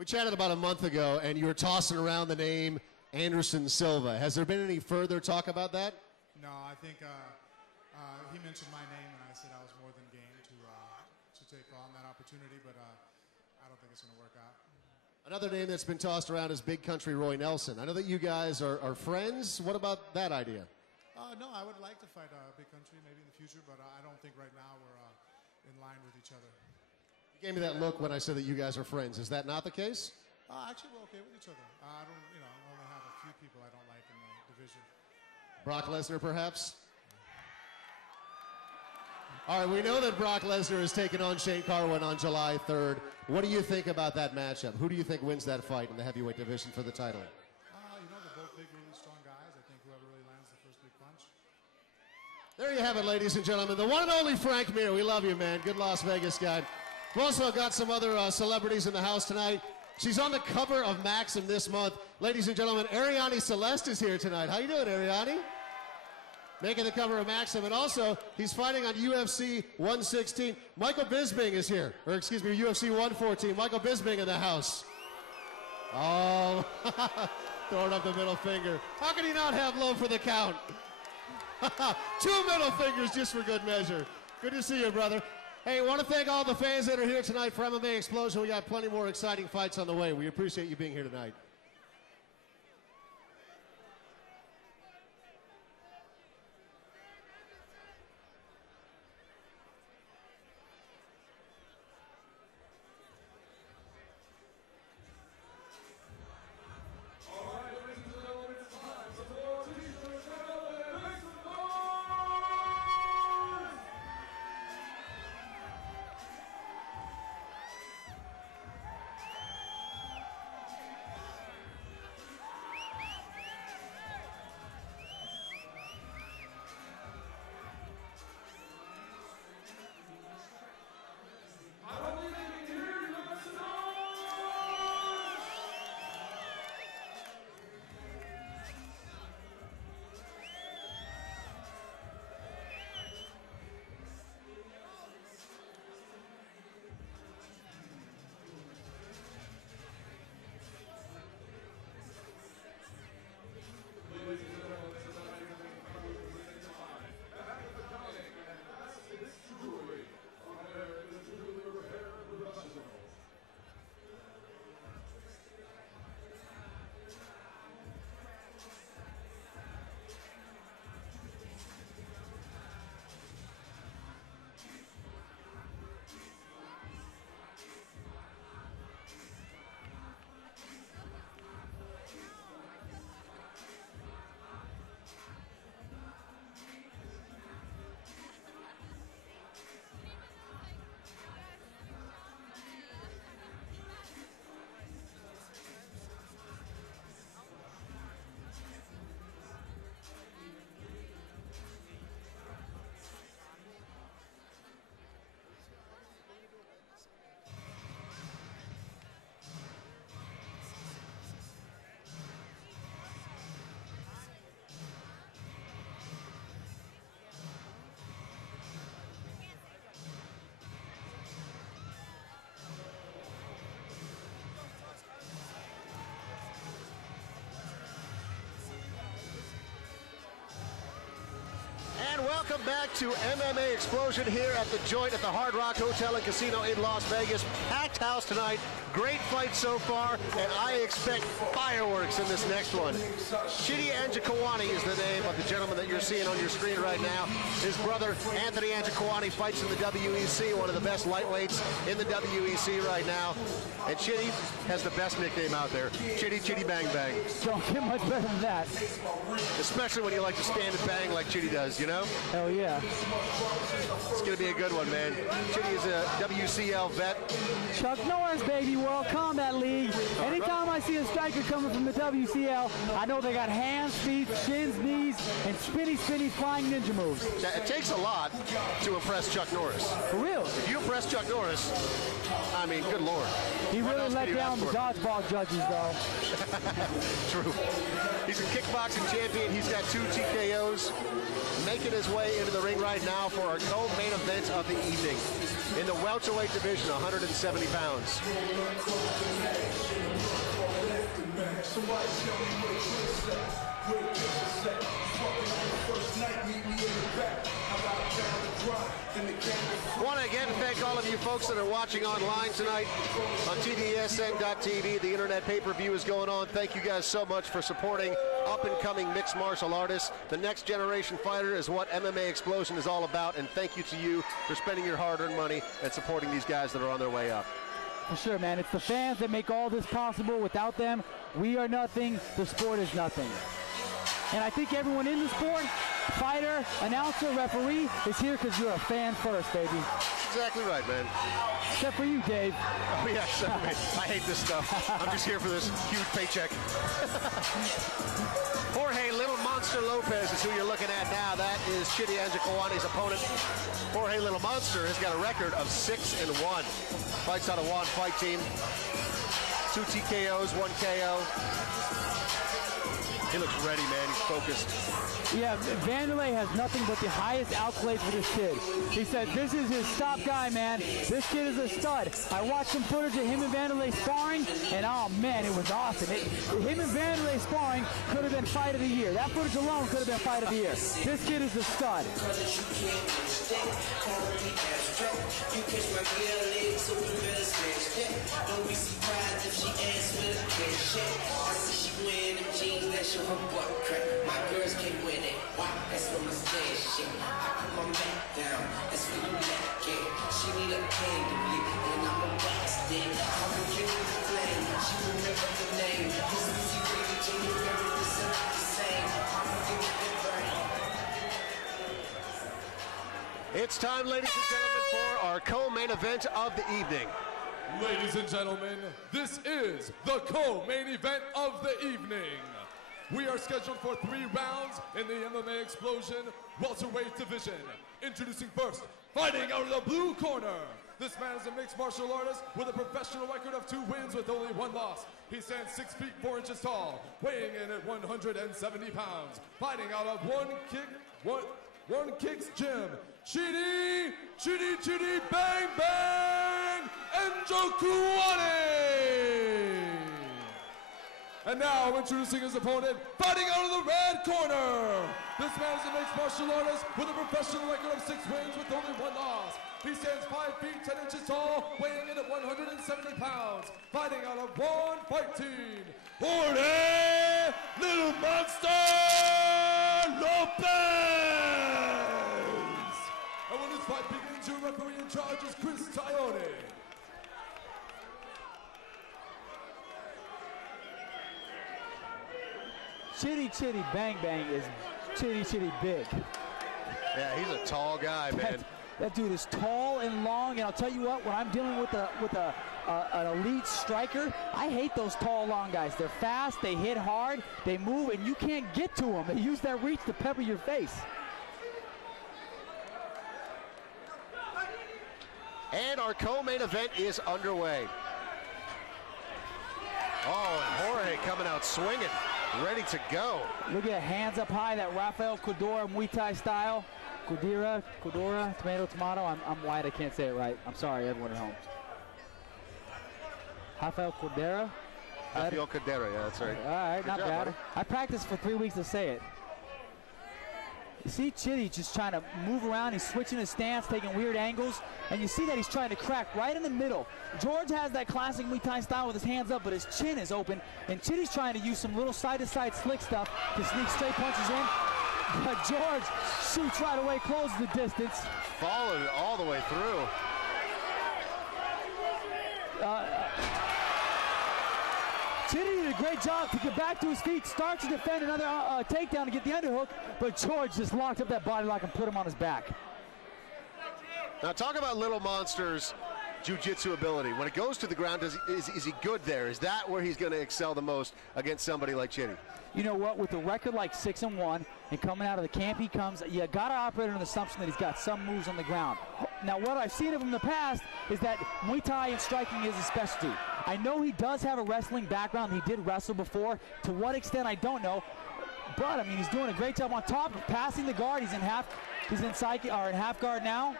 We chatted about a month ago, and you were tossing around the name Anderson Silva. Has there been any further talk about that? No, I think he mentioned my name, and I said I was more than game to take on that opportunity, but I don't think it's going to work out. Another name that's been tossed around is Big Country Roy Nelson. I know that you guys are friends. What about that idea? No, I would like to fight Big Country maybe in the future, but I don't think right now we're in line with each other. You gave me that look when I said that you guys are friends. Is that not the case? Actually, we're okay with each other. I don't, I only have a few people I don't like in the division. Brock Lesnar, perhaps? All right, we know that Brock Lesnar is taking on Shane Carwin on July 3rd. What do you think about that matchup? Who do you think wins that fight in the heavyweight division for the title? They're both big, really strong guys. I think whoever really lands the first big punch. There you have it, ladies and gentlemen. The one and only Frank Mir. We love you, man. Good Las Vegas guy. We've also got some other celebrities in the house tonight. She's on the cover of Maxim this month. Ladies and gentlemen, Ariane Celeste is here tonight. How you doing, Ariane? Making the cover of Maxim. And also, he's fighting on UFC 116. Michael Bisping is here. Or excuse me, UFC 114. Michael Bisping in the house. Oh, throwing up the middle finger. How can he not have love for the count? 2 middle fingers just for good measure. Good to see you, brother. Hey, I want to thank all the fans that are here tonight for MMA Xplosion. We got plenty more exciting fights on the way. We appreciate you being here tonight. Welcome back to MMA Xplosion here at the Joint at the Hard Rock Hotel and Casino in Las Vegas. Packed house tonight. Great fight so far, and I expect fireworks in this next one. Chidi Njokuani is the name of the gentleman that you're seeing on your screen right now. His brother, Anthony Njokuani, fights in the WEC, one of the best lightweights in the WEC right now. And Chidi has the best nickname out there, Chidi Bang Bang. Don't get much better than that. Especially when you like to stand and bang like Chidi does, you know? Hell yeah. It's going to be a good one, man. Chidi is a WCL vet. Chuck Norris, baby, World Combat League. Anytime I see a striker coming from the WCL, I know they got hands, feet, shins, knees, and spinny flying ninja moves. It takes a lot to impress Chuck Norris. For real. If you impress Chuck Norris, I mean, good Lord. He really let down the dodgeball judges, though. True. He's a kickboxing champion. He's got 2 TKOs. Making his way into the ring right now for our co-main event of the evening in the welterweight division, 170 pounds. Want to again thank all of you folks that are watching online tonight on TDSN.TV. The internet pay-per-view is going on. Thank you guys so much for supporting up-and-coming mixed martial artists. The next generation fighter is what MMA Xplosion is all about, and thank you to you for spending your hard-earned money and supporting these guys that are on their way up. For sure, man. It's the fans that make all this possible. Without them, we are nothing. The sport is nothing. And I think everyone in the sport, fighter, announcer, referee, is here because you're a fan first, baby. Exactly right, man. Except for you, Dave. Oh, yeah, except for me. I hate this stuff. I'm just here for this huge paycheck. Jorge Little Monster Lopez is who you're looking at now. That is Chidi Anjakwani's opponent. Jorge Little Monster has got a record of 6-1. Fights out of one fight team. 2 TKOs, 1 KO. He looks ready, man. He's focused. Yeah, Vanderlei has nothing but the highest accolades for this kid. He said, this is his top guy, man. This kid is a stud. I watched some footage of him and Vanderlei sparring, and oh, man, it was awesome. Him and Vanderlei sparring could have been fight of the year. That footage alone could have been fight of the year. This kid is a stud. My girls can't win it. Wow, that's what my stand shit. I put my back down. That's when you lack it. She need a candy, and I'm a bastard. I'm a kid with the flame. She remember the name. This is the way you change your memory. This is not the same. I'm a kid with the brain. It's time, ladies and gentlemen, for our co-main event of the evening. Ladies and gentlemen, this is the co-main event of the evening. We are scheduled for 3 rounds in the MMA Xplosion welterweight division. Introducing first, fighting out of the blue corner. This man is a mixed martial artist with a professional record of 2 wins with only 1 loss. He stands 6 feet 4 inches tall, weighing in at 170 pounds. Fighting out of One Kick's gym. Chidi Bang Bang Anjakwani! And now, introducing his opponent, fighting out of the red corner. This man is a mixed martial artist with a professional record of 6 wins with only 1 loss. He stands 5 feet 10 inches tall, weighing in at 170 pounds. Fighting out of One Fight Team, Jorge Little Monster Lopez. And when this fight begins, your referee in charge is Chris Tione. Chidi Bang Bang is Chidi big. Yeah, he's a tall guy, man. That dude is tall and long, and I'll tell you what, when I'm dealing with an elite striker, I hate those tall, long guys. They're fast, they hit hard, they move, and you can't get to them. They use that reach to pepper your face. And our co-main event is underway. Oh, and Jorge coming out swinging. Ready to go. Look at hands up high, that Rafael Cordora Muay Thai style. Cordora, tomato. I'm white, I can't say it right. I'm sorry, everyone at home. Rafael Cordera. Rafael Cordera, yeah, that's right. All right, Good not job, bad. buddy. I practiced for 3 weeks to say it. You see Chidi just trying to move around. He's switching his stance, taking weird angles. And you see that he's trying to crack right in the middle. George has that classic Muay Thai style with his hands up, but his chin is open. And Chidi's trying to use some little side-to-side slick stuff to sneak straight punches in. But George shoots right away, closes the distance. Followed it all the way through. Chidi did a great job to get back to his feet, start to defend another takedown to get the underhook, but George just locked up that body lock and put him on his back. Now talk about Little Monster's jiu-jitsu ability. When it goes to the ground, is he good there? Is that where he's going to excel the most against somebody like Chidi? You know what, with a record like 6-1 and coming out of the camp he comes, you got to operate on the assumption that he's got some moves on the ground. Now what I've seen of him in the past is that Muay Thai and striking is his specialty. I know he does have a wrestling background. He did wrestle before. To what extent, I don't know. But I mean, he's doing a great job on top, passing the guard. He's in half guard now.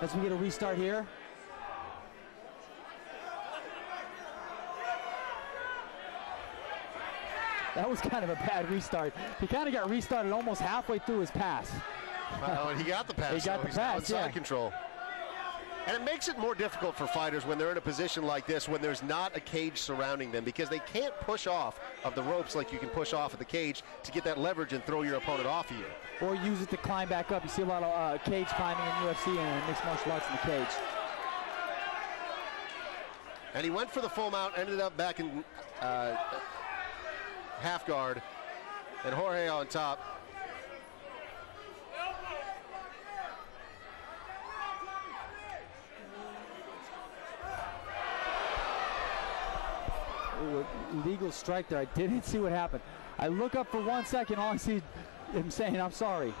As we get a restart here. That was kind of a bad restart. He kind of got restarted almost halfway through his pass. Well, he got the pass. He got the He's now pass, in side yeah. control. And it makes it more difficult for fighters when they're in a position like this, when there's not a cage surrounding them, because they can't push off of the ropes like you can push off of the cage to get that leverage and throw your opponent off of you. Or use it to climb back up. You see a lot of cage climbing in UFC and mixed martial arts in the cage. And he went for the full mount, ended up back in half guard, and Jorge on top. Ooh, illegal strike there. I didn't see what happened. I look up for 1 second, all I see him saying, "I'm sorry."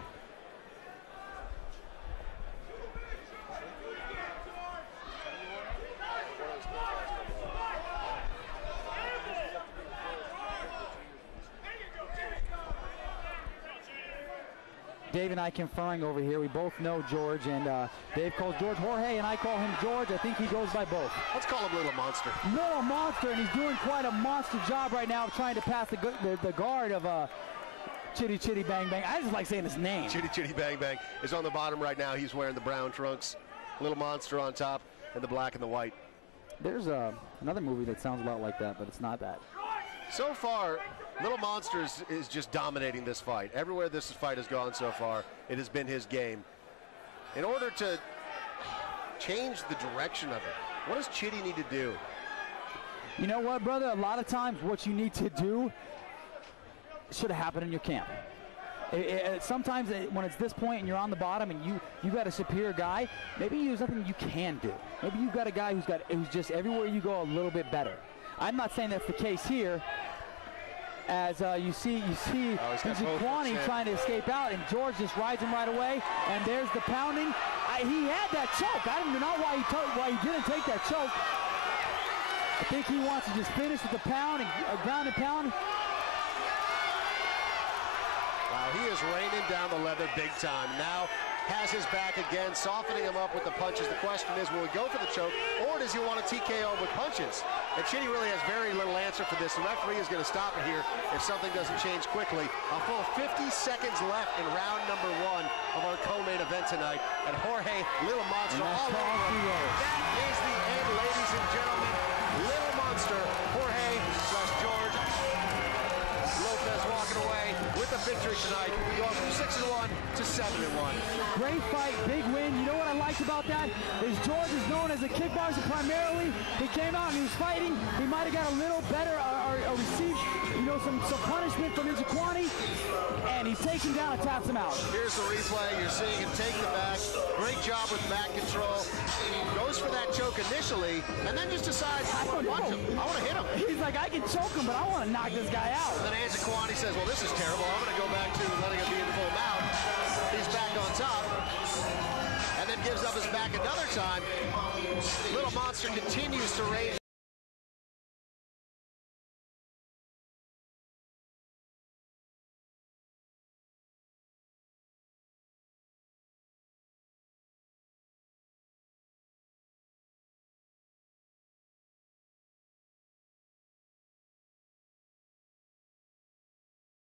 Dave and I conferring over here. We both know George, and Dave calls George Jorge, and I call him George. I think he goes by both. Let's call him Little Monster. Little Monster, and he's doing quite a monster job right now of trying to pass the guard of Chitty Chitty Bang Bang. I just like saying his name. Chitty Chitty Bang Bang is on the bottom right now. He's wearing the brown trunks. Little Monster on top, and the black and the white. There's another movie that sounds a lot like that, but it's not that. So far, Little Monster is just dominating this fight. Everywhere this fight has gone so far, it has been his game. In order to change the direction of it, what does Chitty need to do? You know what, brother? A lot of times what you need to do should have happened in your camp. Sometimes when it's this point and you're on the bottom and you got a superior guy, maybe there's nothing you can do. Maybe you've got a guy who's just everywhere you go a little bit better. I'm not saying that's the case here. As you see Kwani trying to escape out, and George just rides him right away. And there's the pounding. He had that choke. I don't know why he didn't take that choke. I think he wants to just finish with the pound and ground and pound. Wow, he is raining down the leather big time. Now has his back again, softening him up with the punches. The question is, will he go for the choke, or does he want a TKO with punches? And Chitty really has very little answer for this. The referee is going to stop it here if something doesn't change quickly. A full 50 seconds left in round number 1 of our co-main event tonight. And Jorge, Little Monster all over him. That is the end, ladies and gentlemen. Little Monster, Jorge / George Lopez walking away with the victory tonight, going from 6-1 to 7-1. Great fight, big win. You know what I liked about that is George is known as a kickboxer primarily. He came out and he was fighting. He might have got a little better or received, some punishment from Kwani, and he takes him down and taps him out. Here's the replay. You're seeing him take the back. Great job with back control. Goes for that choke initially, and then just decides, I want to punch him. I want to hit him. He's like, I can choke him, but I want to knock this guy out. And then Kwani says, well, this is terrible. I'm going to go back to letting him be in full mount. He's back on top. And then gives up his back another time. Little Monster continues to range